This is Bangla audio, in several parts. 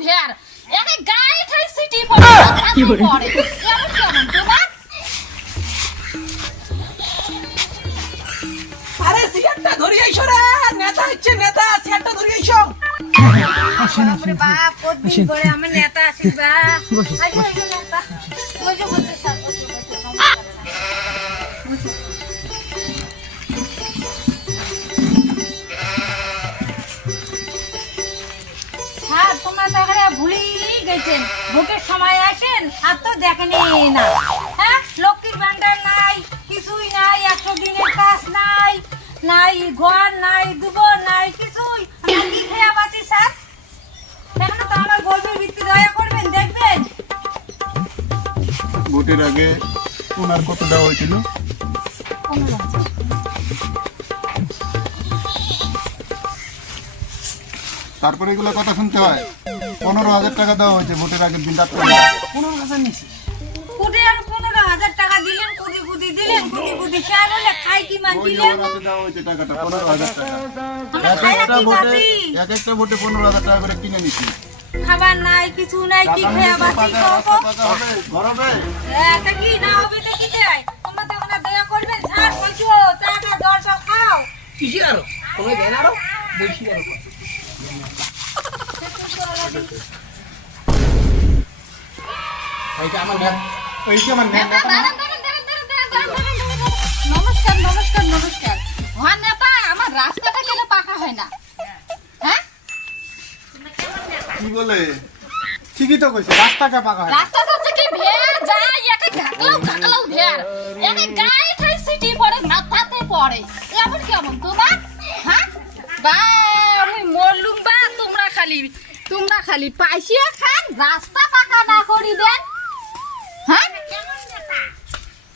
ভের একে গায়ে ঠাই সিটি পড়ে কি করে এমন কেমন তোমার? আরে সিগারেটটা ধরে আইসো রে। নেতা হচ্ছে নেতা সিগারেটটা ধরে আইসো। আসেন বাপ কতদিন পরে আমার নেতা আসিস তোমার ভুলেই গেছেন। ভোটের সময় আসেন, আর তো দেখেনি না। হ্যাঁ? লক্ষ্মীর ভান্ডার নাই, কিছুই নাই, একশো দিনের কাজ নাই নাই ঘর, নাই দুবর, নাই কিছুই। কি খেয়ে বাঁচি, স্যার? এখন তো আমার গল্পের ভিত্তি দয়া করবেন, দেখবেন? ভোটের আগে ওনার কত দেওয়া হয়েছিল? তারপরে এগুলো কথা শুনতে হয়। পনেরো হাজার টাকা দেওয়া হয়েছে ভোটের আগের দিন রাত্রে। পনেরো হাজার নিছি কুড়ি আর পনেরো হাজার টাকা দিলেন কুড়ি কুড়ি দিলেন কুড়ি কুড়ি শেয়ার হলে খাই কি মান দিলেন? দেওয়া হয়েছে টাকাটা পনেরো হাজার টাকা। এক একটা ভোটে এক একটা ভোটে পনেরো হাজার টাকা করে কিনে নিচ্ছি খাবার নাই কিছু নাই কি খেয়ে বাঁচি রাস্তা কব? পাকা হবে ঘর হবে। একটা কি না হবে তো কি চাই? তোমরা তো ওখানে দয়া বলছো সব খাও। কিসে আরও? তুমি দেন আরও? বলছি আরও এইটা আমার ম্যাথ এইটা আমার ম্যাথ নমস্কার নমস্কার নমস্কার। হ্যাঁ নেতা আমার রাস্তাটা কেন পাকা হয় না? হ্যাঁ? কি বলে? ঠিকই তো কইছে রাস্তাটা পাকা হয় রাস্তা তো কি ভেড় যায় একে ঘাটলাও ঘাটলাও ভেড়। একে গায়ে ঠাই সিটি পড়ে মাথাতে পড়ে। এমন কেমন তোমার? হ্যাঁ? বা আমি মরলুম বা তোমরা খালি। তোমরা খালি পাইসিয়া খান রাস্তা পাকা না করি দেন। হ্যাঁ?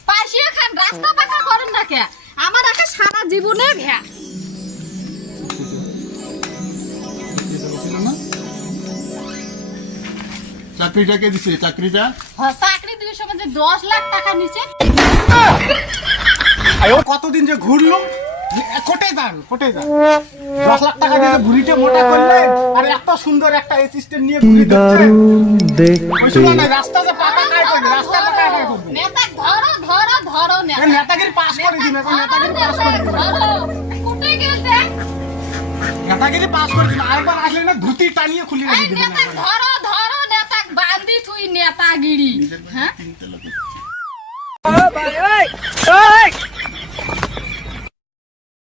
পাইসিয়া খান রাস্তা পাকা করেন না কে? আমার একে সারা জীবনে ভ্যা। চাকরিটা কে দিছে? চাকরিটা? হ্যাঁ, চাকরি দুই সময় যে দশ লাখ টাকা নিচে কতদিন যে ঘুরলুম কোটে যান কোটে যান। দশ লাখ টাকা দিয়ে ঘুরিতে মোটা করলেন আর এত সুন্দর একটা অ্যাসিস্ট্যান্ট নিয়ে ঘুরি দিচ্ছেন ওই সময় না রাস্তা যে পাকা কায় করবে রাস্তা পাকা কায় করবে। নেতা ধরো ধরো ধরো নেতা। নেতাগিরি পাস করে দিন এখন নেতাগিরি পাস করে দিন। ধরো। কোথায় গেছে নেতাগিরি পাস করে দিন আরেকবার আসলে না ধুতি টানিয়ে খুলে দিবেন নেতা ধরো ধরো নেতা বান্দি তুই নেতাগিরি। হ্যাঁ?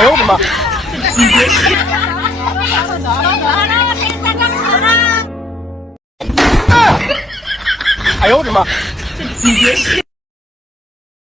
哎呦我的妈！这别！哎呦我的妈！这级别！